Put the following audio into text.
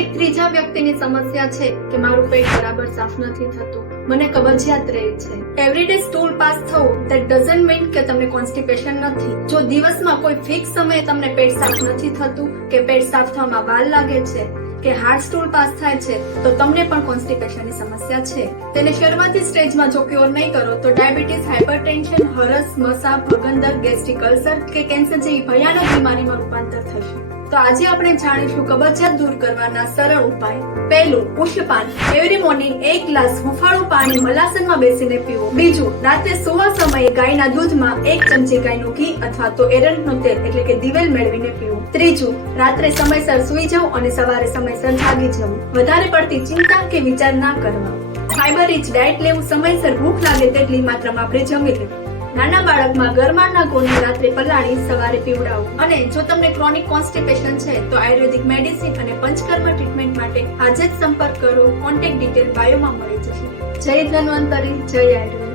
આપણી ત્રીજા વ્યક્તિની સમસ્યા છે કે મારું પેટ બરાબર સાફ નથી થતું, મને કબજિયાત રહે છે. એવરીડે સ્ટૂલ પાસ થવું ધેટ ડઝન્ટ મીન કે તમને કોન્સ્ટિપેશન નથી. જો દિવસમાં કોઈ ફિક્સ સમયે તમને પેટ સાફ નથી થતું કે પેટ સાફ થવામાં વાર લાગે છે કે હાર્ડ સ્ટૂલ પાસ થાય છે તો તમને પણ કોન્સ્ટિપેશનની સમસ્યા છે. તેને શરૂઆતી સ્ટેજમાં જો ક્યોર નહીં કરો તો ડાયાબિટીસ, હાઇપરટેન્શન, હરસ, મસા, ભગંદર, ગેસ્ટ્રિક અલ્સર કે કેન્સર જેવી ભયાનક બીમારીમાં રૂપાંતર થશે. તો આજે આપણે જાણીશું કબજિયાત દૂર કરવાના સરળ ઉપાય. પહેલું, ઉષ્ણપાન. એવરી મોર્નિંગ 1 ગ્લાસ હુંફાળું પાણી મલાસનમાં બેસીને પીવું. બીજું, રાત્રે સૂવા સમયે ગાયના દૂધમાં 1 ચમચી ગાયનું ઘી અથવા તો એરંડનું તેલ એટલે કે દિવેલ મેળવીને પીવું. ત્રીજું, રાત્રે સમયસર સૂઈ જવું અને સવારે સમયસર જાગી જવું. વધારે પડતી ચિંતા કે વિચાર ના કરવા. ફાઈબર રીચ ડાયટ લેવું. સમયસર ભૂખ લાગે તેટલી માત્રામાં આપણે જમી લેવું. નાના બાળકમાં ગરમાના ગોળને રાત્રે પલાળી સવારે પીવડાવવું. અને જો તમને ક્રોનિક કોન્સ્ટિપેશન છે તો આયુર્વેદિક મેડિસિન અને પંચકર્મ ટ્રીટમેન્ટ માટે આજે જ સંપર્ક કરો. કોન્ટેક્ટ ડિટેલ બાયોમાં મળી જશે. જય ધન્વંતરી, જય આયુર્વેદ.